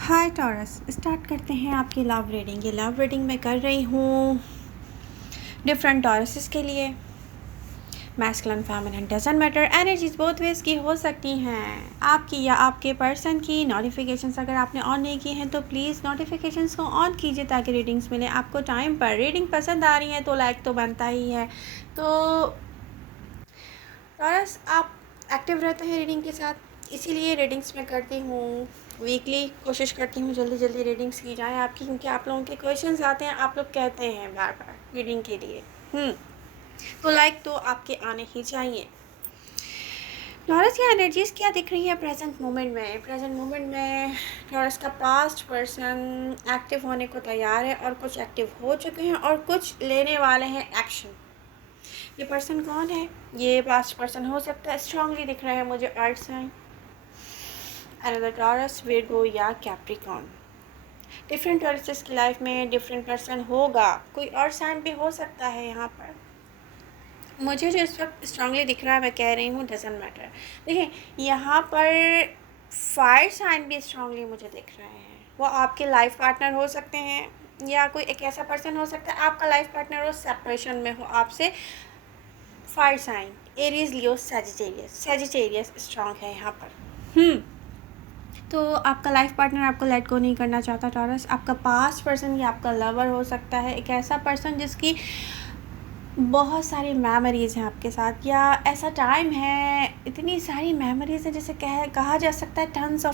हाय taurus, start करते हैं आपकी लव रीडिंग। ये लव रीडिंग मैं कर रही हूँ डिफरेंट टॉरसेस के लिए। Masculine feminine doesn't matter, energies both ways की हो सकती हैं, आपकी या आपके पर्सन की। नोटिफिकेशंस अगर आपने ऑन नहीं की हैं तो प्लीज़ नोटिफिकेशंस को ऑन कीजिए ताकि रीडिंग्स मिले आपको टाइम पर। रीडिंग पसंद आ रही है तो लाइक तो बनता ही है। तो टॉरस, आप एक्टिव रहते हैं रीडिंग के साथ, इसीलिए रीडिंग्स मैं करती हूँ वीकली। कोशिश करती हूँ जल्दी जल्दी रीडिंग्स की जाए आपकी, क्योंकि आप लोगों के क्वेश्चंस आते हैं, आप लोग कहते हैं बार बार रीडिंग के लिए। तो लाइक तो आपके आने ही चाहिए। टॉरस की एनर्जीज क्या दिख रही है प्रेजेंट मोमेंट में? प्रेजेंट मोमेंट में टॉरस का पास्ट पर्सन एक्टिव होने को तैयार है, और कुछ एक्टिव हो चुके हैं और कुछ लेने वाले हैं एक्शन। ये पर्सन कौन है? ये पास्ट पर्सन हो सकता है, स्ट्रांगली दिख रहा है मुझे earth sign, another Taurus, Virgo या कैप्रिकॉर्न। डिफरेंट टॉरसेस की लाइफ में डिफरेंट पर्सन होगा, कोई और साइन भी हो सकता है। यहाँ पर मुझे जो इस वक्त स्ट्रांगली दिख रहा है, मैं कह रही हूँ डजंट मैटर। देखिए, यहाँ पर फायर साइन भी स्ट्रांगली मुझे दिख रहे हैं। वो आपके लाइफ पार्टनर हो सकते हैं, या कोई एक ऐसा पर्सन हो सकता है आपका लाइफ पार्टनर हो, सेपरेशन में हो आपसे। फायर साइन एरीज, लियो, सेजिटेरियस स्ट्रांग है यहाँ पर। तो आपका लाइफ पार्टनर आपको लेट गो नहीं करना चाहता टॉरस। आपका पास्ट पर्सन या आपका लवर हो सकता है, एक ऐसा पर्सन जिसकी बहुत सारी मेमोरीज़ हैं आपके साथ, या ऐसा टाइम है इतनी सारी मेमोरीज़ हैं जिसे कहा जा सकता है टन्स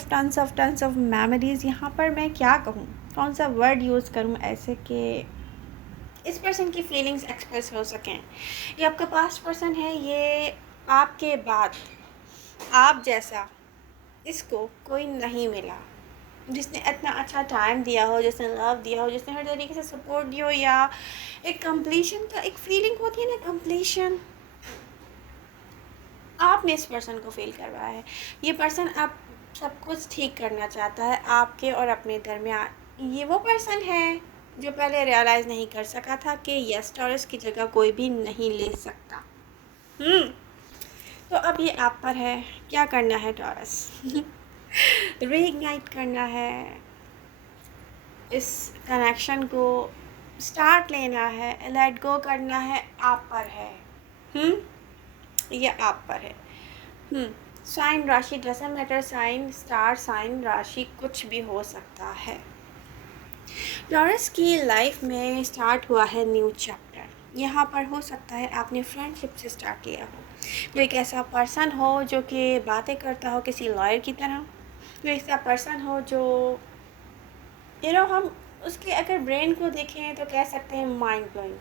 ऑफ मेमोरीज़। यहाँ पर मैं क्या कहूँ, कौन सा वर्ड यूज़ करूँ ऐसे कि इस पर्सन की फीलिंग्स एक्सप्रेस हो सकें। ये आपका पास्ट पर्सन है, ये आपके बाद आप जैसा इसको कोई नहीं मिला, जिसने इतना अच्छा टाइम दिया हो, जिसने लव दिया हो, जिसने हर तरीके से सपोर्ट दिया हो, या एक कंप्लीशन का एक फीलिंग होती है ना, कंप्लीशन, आपने इस पर्सन को फील करवाया है। ये पर्सन आप सब कुछ ठीक करना चाहता है आपके और अपने दरमियान। ये वो पर्सन है जो पहले रियलाइज़ नहीं कर सका था कि यस, टॉरस की जगह कोई भी नहीं ले सकता। तो अब ये आप पर है, क्या करना है टॉरस? रीइग्नाइट करना है, इस कनेक्शन को स्टार्ट लेना है, लेट गो करना है, आप पर है। ये आप पर है। साइन, राशि doesn't matter, sign, star sign, राशि कुछ भी हो सकता है। टॉरस की लाइफ में स्टार्ट हुआ है न्यू चैप्टर। यहाँ पर हो सकता है आपने फ्रेंडशिप से स्टार्ट किया हो, कोई एक ऐसा पर्सन हो जो कि बातें करता हो किसी लॉयर की तरह, कोई ऐसा पर्सन हो जो हम उसके अगर ब्रेन को देखें तो कह सकते हैं माइंड ब्लोइंग।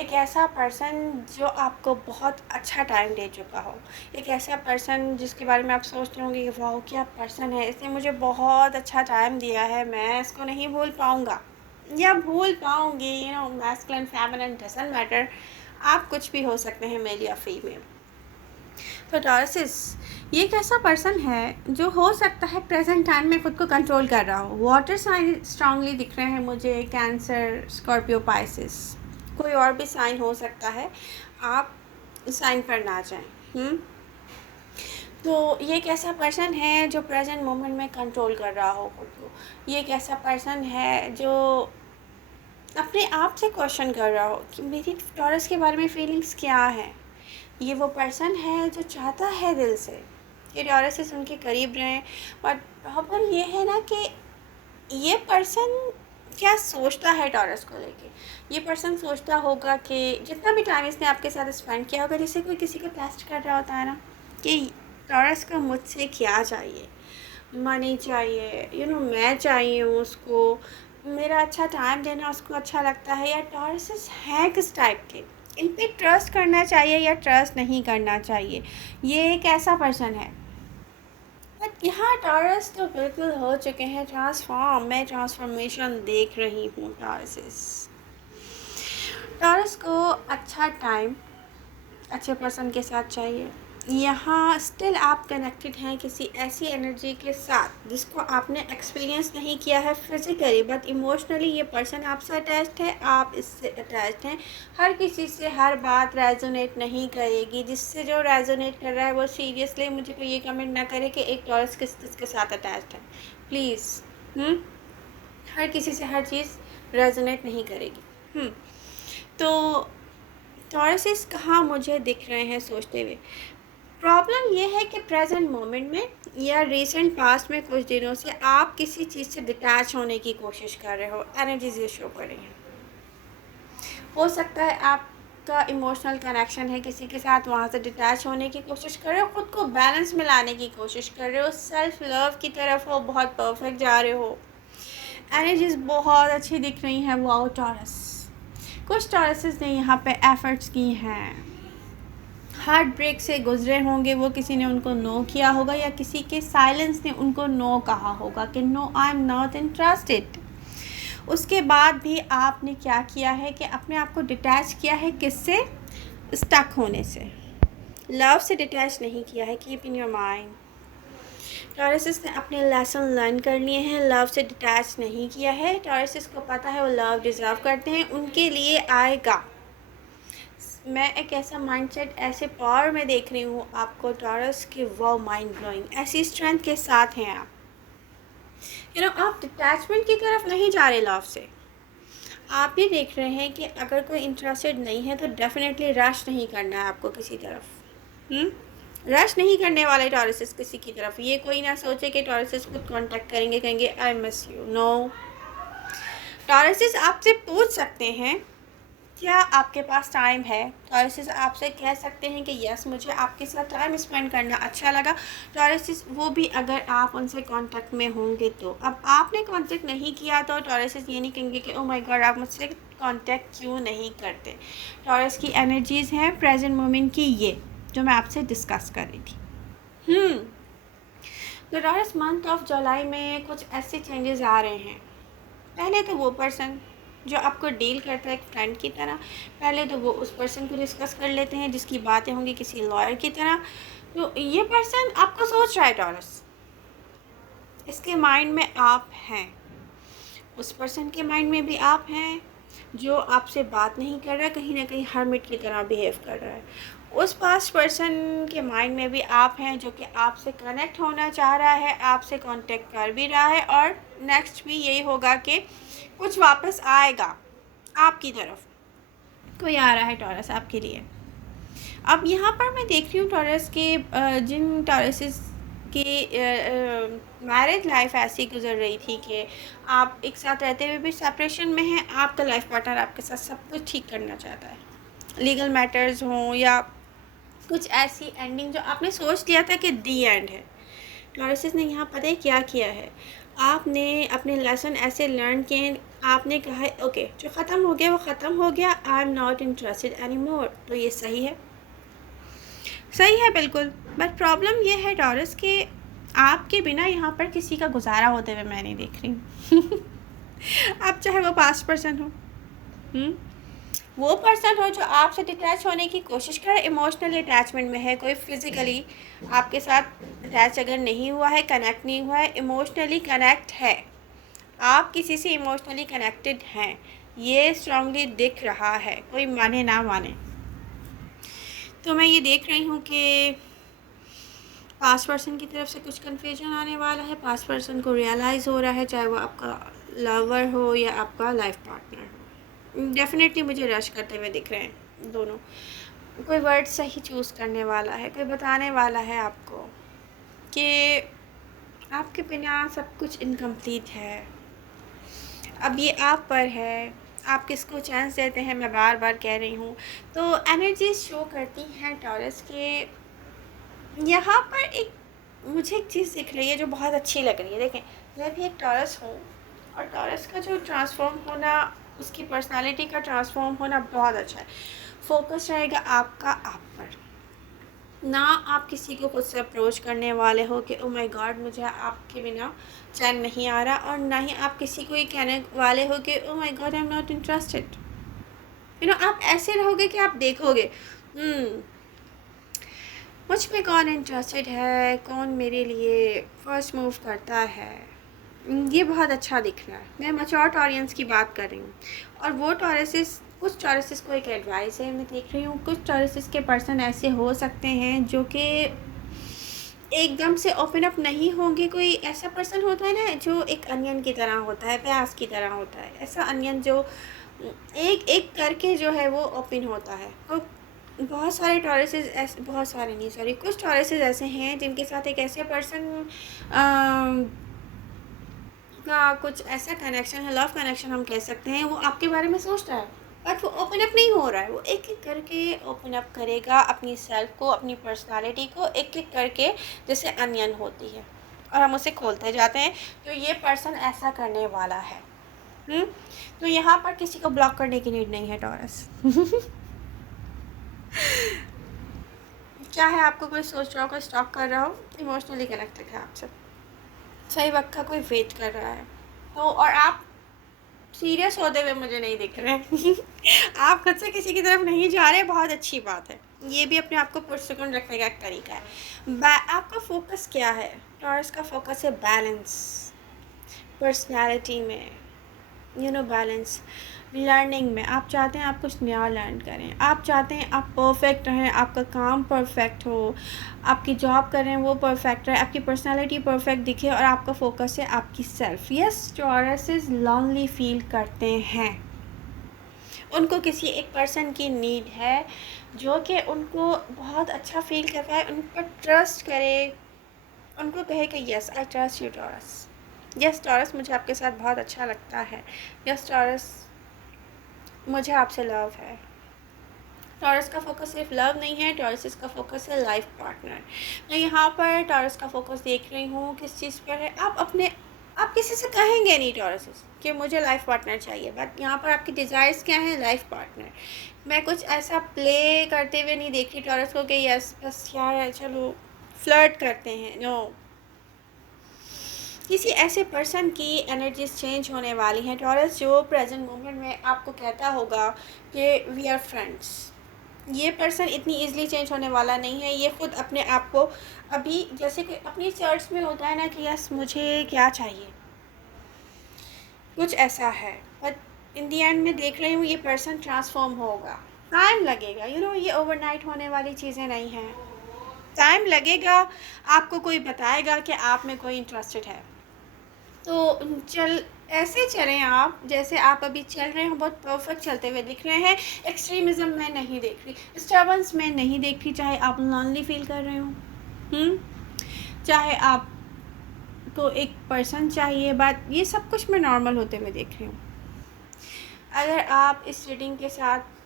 एक ऐसा पर्सन जो आपको बहुत अच्छा टाइम दे चुका हो, एक ऐसा पर्सन जिसके बारे में आप सोचते होंगे कि वाह क्या पर्सन है, इसने मुझे बहुत अच्छा टाइम दिया है, मैं इसको नहीं भूल पाऊँगा या भूल पाऊँगी। मैस्कुलिन फेमिनिन डजंट मैटर, आप कुछ भी हो सकते हैं, मेल या फीमेल। तो टॉरसेस, ये एक ऐसा पर्सन है जो हो सकता है प्रेजेंट टाइम में खुद को कंट्रोल कर रहा हो। वाटर साइन स्ट्रांगली दिख रहे हैं मुझे, कैंसर, स्कॉर्पियो, पाइसिस, कोई और भी साइन हो सकता है, आप साइन पर ना जाएं। तो ये एक ऐसा पर्सन है जो प्रेजेंट मोमेंट में कंट्रोल कर रहा हो खुद को। ये एक ऐसा पर्सन है जो अपने आप से क्वेश्चन कर रहा हो कि मेरी टॉरस के बारे में फीलिंग्स क्या है। ये वो पर्सन है जो चाहता है दिल से कि टॉरस से उनके करीब रहें, और प्रॉब्लम ये है ना कि ये पर्सन क्या सोचता है टॉरस को लेके। ये पर्सन सोचता होगा कि जितना भी टाइम इसने आपके साथ स्पेंड किया होगा, जैसे कोई किसी को टेस्ट कर रहा होता है ना, कि टॉरस को मुझसे क्या चाहिए, मनी चाहिए, मैं चाहिए हूँ उसको, मेरा अच्छा टाइम देना उसको अच्छा लगता है, या टॉरसेस हैं किस टाइप के, इन पे ट्रस्ट करना चाहिए या ट्रस्ट नहीं करना चाहिए। ये एक ऐसा पर्सन है। बट यहाँ टॉरस तो बिल्कुल हो चुके हैं ट्रांसफॉर्म, मैं ट्रांसफॉर्मेशन देख रही हूँ टॉरसेस। टॉरस को अच्छा टाइम अच्छे पर्सन के साथ चाहिए, यहाँ स्टिल आप कनेक्टेड हैं किसी ऐसी एनर्जी के साथ जिसको आपने एक्सपीरियंस नहीं किया है फिजिकली, बट इमोशनली ये पर्सन आपसे अटैच्ड है, आप इससे अटैच्ड हैं। हर किसी से हर बात रेजोनेट नहीं करेगी। जिससे जो रेजोनेट कर रहा है वो सीरियसली मुझे कोई ये कमेंट ना करे कि एक टॉरस किसके साथ अटैच्ड है, प्लीज़। हर किसी से हर चीज़ रेजोनेट नहीं करेगी। तो टॉरसेस कहाँ मुझे दिख रहे हैं सोचते हुए? प्रॉब्लम ये है कि प्रेजेंट मोमेंट में या रिसेंट पास्ट में कुछ दिनों से आप किसी चीज़ से डिटैच होने की कोशिश कर रहे हो, एनर्जीज ये शो कर रही हैं। हो सकता है आपका इमोशनल कनेक्शन है किसी के साथ, वहाँ से डिटैच होने की कोशिश कर रहे हो, ख़ुद को बैलेंस में लाने की कोशिश कर रहे हो, सेल्फ लव की तरफ हो, बहुत परफेक्ट जा रहे हो। एनर्जीज बहुत अच्छी दिख रही हैं। वाओ टॉरस, कुछ टॉरसेस ने यहाँ पे एफर्ट्स की हैं, हार्ट ब्रेक से गुजरे होंगे, वो किसी ने उनको नो किया होगा या किसी के साइलेंस ने उनको नो कहा होगा कि no I am not interested. उसके बाद भी आपने क्या किया है कि अपने आप को डिटैच किया है, किससे? स्टक होने से। लव से डिटैच नहीं किया है। कीप इन योर माइंड, टॉरसेस ने अपने लेसन लर्न कर लिए हैं, लव से डिटैच नहीं किया है। टॉरसेस को पता है वो लव डिज़र्व करते हैं, उनके लिए आएगा। मैं एक ऐसा माइंडसेट, ऐसे पावर में देख रही हूँ आपको टॉरस के, वो माइंड ब्लोइंग, ऐसी स्ट्रेंथ के साथ हैं आप। आप डिटैचमेंट की तरफ नहीं जा रहे लव से। आप ये देख रहे हैं कि अगर कोई इंटरेस्टेड नहीं है तो डेफिनेटली रश नहीं करना है आपको किसी तरफ। रश नहीं करने वाले टॉरसेस किसी की तरफ। ये कोई ना सोचे कि टॉरसेस खुद कांटेक्ट करेंगे, कहेंगे आई मिस यू। नो, टॉरसेस आपसे पूछ सकते हैं क्या आपके पास टाइम है। टॉरसेस आपसे कह सकते हैं कि यस मुझे आपके साथ टाइम स्पेंड करना अच्छा लगा। टॉरसेस वो भी अगर आप उनसे कांटेक्ट में होंगे तो। अब आपने कांटेक्ट नहीं किया तो टॉरसेस ये नहीं कहेंगे कि ओ माय गॉड आप मुझसे कांटेक्ट क्यों नहीं करते। टॉरस की एनर्जीज़ हैं प्रेजेंट मोमेंट की, ये जो मैं आपसे डिस्कस कर रही थी। तो टॉरस मंथ ऑफ जुलाई में कुछ ऐसे चेंजेस आ रहे हैं। पहले तो वो पर्सन जो आपको डील करता है एक फ्रेंड की तरह, पहले तो वो उस पर्सन को डिस्कस कर लेते हैं जिसकी बातें होंगी किसी लॉयर की तरह। तो ये पर्सन आपको सोच रहा है टॉरस, इसके माइंड में आप हैं, उस पर्सन के माइंड में भी आप हैं। जो आपसे बात नहीं कर रहा है, कहीं ना कहीं हर्मिट की तरह बिहेव कर रहा है, उस पास्ट पर्सन के माइंड में भी आप हैं जो कि आपसे कनेक्ट होना चाह रहा है, आपसे कांटेक्ट कर भी रहा है, और नेक्स्ट भी यही होगा कि कुछ वापस आएगा आपकी तरफ। कोई आ रहा है टॉरस आपके लिए। अब यहाँ पर मैं देख रही हूँ टॉरस के जिन टॉरसेस की मैरिज लाइफ ऐसी गुजर रही थी कि आप एक साथ रहते हुए भी सेपरेशन में हैं, आपका लाइफ पार्टनर आपके साथ सब कुछ ठीक करना चाहता है, लीगल मैटर्स हों या कुछ ऐसी एंडिंग जो आपने सोच लिया था कि दी एंड है। टॉरसेस ने यहाँ पता है क्या किया है, आपने अपने लेसन ऐसे लर्न किए, आपने कहा है ओके जो ख़त्म हो गया वो ख़त्म हो गया, आई am not interested any more. तो ये सही है, सही है बिल्कुल। बट प्रॉब्लम ये है टॉरस के आपके बिना यहाँ पर किसी का गुजारा होते हुए मैं नहीं देख रही। अब चाहे वो पास्ट पर्सन हो, वो पर्सन हो जो आपसे डिटैच होने की कोशिश करे, इमोशनल अटैचमेंट में है, कोई फिज़िकली आपके साथ अटैच अगर नहीं हुआ है, कनेक्ट नहीं हुआ है, इमोशनली कनेक्ट है, आप किसी से इमोशनली कनेक्टेड हैं, ये स्ट्रांगली दिख रहा है, कोई माने ना माने। तो मैं ये देख रही हूँ कि पास्ट पर्सन की तरफ से कुछ कन्फ्यूजन आने वाला है, पास्ट पर्सन को रियलाइज़ हो रहा है, चाहे वो आपका लवर हो या आपका लाइफ पार्टनर हो। डेफिनेटली मुझे रश करते हुए दिख रहे हैं दोनों। कोई वर्ड सही चूज़ करने वाला है, कोई बताने वाला है आपको कि आपके बिना सब कुछ इनकम्प्लीट है, अब ये आप पर है, आप किसको चांस देते हैं, मैं बार बार कह रही हूँ। तो एनर्जी शो करती हैं टॉरस के। यहाँ पर एक मुझे एक चीज़ दिख रही है जो बहुत अच्छी लग रही है। देखें, मैं भी एक टॉरस हूँ और टॉरस का जो ट्रांसफॉर्म होना, उसकी पर्सनालिटी का ट्रांसफॉर्म होना बहुत अच्छा है। फोकस रहेगा आपका आप पर, ना आप किसी को खुद से अप्रोच करने वाले हो कि ओ माय गॉड मुझे आपके बिना चैन नहीं आ रहा, और ना ही आप किसी को ये कहने वाले हो कि oh my God I am not interested. आप ऐसे रहोगे कि आप देखोगे मुझ में कौन इंटरेस्टेड है, कौन मेरे लिए फर्स्ट मूव करता है, ये बहुत अच्छा दिख रहा है। मैं मैच्योर ऑडियंस की बात कर रही हूँ। और वो टॉरसेस, कुछ टॉरसेस को एक एडवाइस है, मैं देख रही हूँ कुछ टॉरसेस के पर्सन ऐसे हो सकते हैं जो कि एकदम से ओपन अप नहीं होंगे। कोई ऐसा पर्सन होता है ना जो एक अनियन की तरह होता है, प्याज की तरह होता है, ऐसा अनियन जो एक एक करके जो है वो ओपन होता है। तो बहुत सारे टॉरसेस ऐसे, बहुत सारे नहीं सॉरी, कुछ टॉरसेस ऐसे हैं जिनके साथ एक ऐसे पर्सन का कुछ ऐसा कनेक्शन है, लव कनेक्शन हम कह सकते हैं। वो आपके बारे में सोच रहा है बट वो ओपन अप नहीं हो रहा है। वो एक एक करके ओपन अप करेगा अपनी सेल्फ को, अपनी पर्सनालिटी को, एक एक करके, जैसे अनियन होती है और हम उसे खोलते जाते हैं। तो ये पर्सन ऐसा करने वाला है। तो यहाँ पर किसी को ब्लॉक करने की नीड नहीं है टॉरस। चाहे आपको कोई सोच रहा हो, कोई स्टॉक कर रहा हो, इमोशनली कनेक्टेड है आपसे, सही वक्त का कोई वेट कर रहा है। तो और आप सीरियस होते हुए मुझे नहीं दिख रहे। आप खुद से किसी की तरफ नहीं जा रहे, बहुत अच्छी बात है। ये भी अपने आप को पुरसुकून रखने का एक तरीका है। आपका फोकस क्या है? टॉरस का फोकस है बैलेंस, पर्सनालिटी में, बैलेंस, लर्निंग में। आप चाहते हैं आप कुछ नया लर्न करें, आप चाहते हैं आप परफेक्ट रहें, आपका काम परफेक्ट हो, आपकी जॉब कर रहे हैं वो परफेक्ट रहे, आपकी पर्सनालिटी परफेक्ट दिखे, और आपका फोकस है आपकी सेल्फ। यस, टॉरसेस लॉन्ली फील करते हैं। उनको किसी एक पर्सन की नीड है जो कि उनको बहुत अच्छा फील कर रहा है, उन पर ट्रस्ट करे, उनको कहे कि yes I trust you taurus, yes taurus मुझे आपके साथ बहुत अच्छा लगता है, यस टॉरस मुझे आपसे लव है। टॉरस का फोकस सिर्फ लव नहीं है, टॉरस का फोकस है लाइफ पार्टनर। मैं यहाँ पर टॉरस का फोकस देख रही हूँ किस चीज़ पर है। आप किसी से कहेंगे नहीं टॉरस कि मुझे लाइफ पार्टनर चाहिए, बट यहाँ पर आपकी डिज़ायर्स क्या हैं? Life partner. मैं कुछ ऐसा प्ले करते हुए नहीं देख रही टॉरस को कि यस बस यार चलो फ्लर्ट करते हैं, नो। किसी ऐसे पर्सन की एनर्जीज चेंज होने वाली हैं टॉरस, जो प्रेजेंट मोमेंट में आपको कहता होगा कि वी आर फ्रेंड्स। ये पर्सन इतनी इजीली चेंज होने वाला नहीं है। ये खुद अपने आप को अभी, जैसे कि अपनी सर्च में होता है ना कि यस मुझे क्या चाहिए, कुछ ऐसा है, बट इन दी एंड में देख रही हूँ ये पर्सन ट्रांसफॉर्म होगा। टाइम लगेगा, ये ओवरनाइट होने वाली चीज़ें नहीं हैं। टाइम लगेगा, आपको कोई बताएगा कि आप में कोई इंटरेस्टेड है, तो ऐसे चलें आप जैसे आप अभी चल रहे हैं, बहुत परफेक्ट चलते हुए दिख रहे हैं। एक्सट्रीमिज़म में नहीं देख रही, डिस्टर्बेंस में नहीं देख रही, चाहे आप लॉनली फील कर रहे हो, चाहे आपको एक पर्सन चाहिए, बट ये सब कुछ मैं नॉर्मल होते हुए देख रही हूँ। अगर आप इस रीडिंग के साथ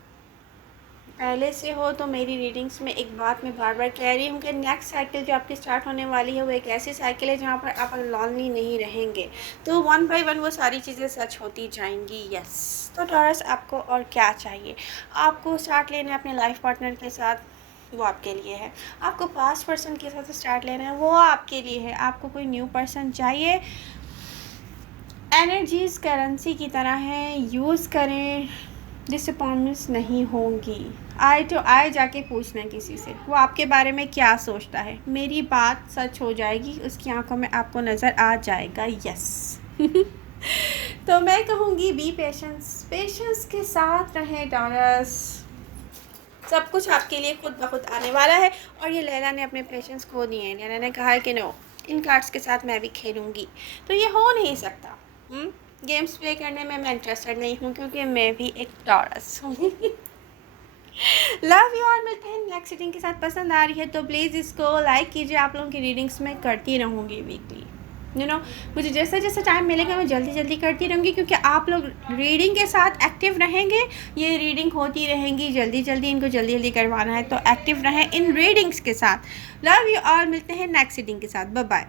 पहले से हो तो मेरी रीडिंग्स में एक बात मैं बार बार कह रही हूँ कि नेक्स्ट साइकिल जो आपकी स्टार्ट होने वाली है वो एक ऐसी साइकिल है जहाँ पर आप लॉनली नहीं रहेंगे। तो वन बाय वन वो सारी चीज़ें सच होती जाएंगी। यस, तो टॉरस आपको और क्या चाहिए? आपको स्टार्ट लेना है अपने लाइफ पार्टनर के साथ, वो आपके लिए है। आपको पास्ट पर्सन के साथ स्टार्ट लेना है, वो आपके लिए है। आपको कोई न्यू पर्सन चाहिए, एनर्जीज करेंसी की तरह है, यूज़ करें, डिसअपॉइंटमेंट्स नहीं होंगी। आए जाके पूछना किसी से वो आपके बारे में क्या सोचता है, मेरी बात सच हो जाएगी, उसकी आंखों में आपको नज़र आ जाएगा। यस। तो मैं कहूँगी बी पेशेंस के साथ रहें टॉरस, सब कुछ आपके लिए खुद ब खुद आने वाला है। और ये लैला ने अपने पेशेंस खो दिए हैं। लैला ने कहा है कि नो, इन कार्ड्स के साथ मैं भी खेलूँगी, तो ये हो नहीं सकता। गेम्स प्ले करने में मैं इंटरेस्टेड नहीं हूँ क्योंकि मैं भी एक टॉरस हूँ। Love you all. मिलते हैं नेक्स्ट रीडिंग के साथ। पसंद आ रही है तो प्लीज़ इसको लाइक कीजिए। आप लोगों की रीडिंग्स मैं करती रहूँगी वीकली, मुझे जैसे जैसे टाइम मिलेगा मैं जल्दी करती रहूँगी, क्योंकि आप लोग रीडिंग के साथ एक्टिव रहेंगे, ये रीडिंग होती रहेंगी जल्दी इनको जल्दी करवाना है, तो एक्टिव रहें इन रीडिंग्स के साथ। Love you all. मिलते हैं नेक्स्ट रीडिंग के साथ। Bye bye.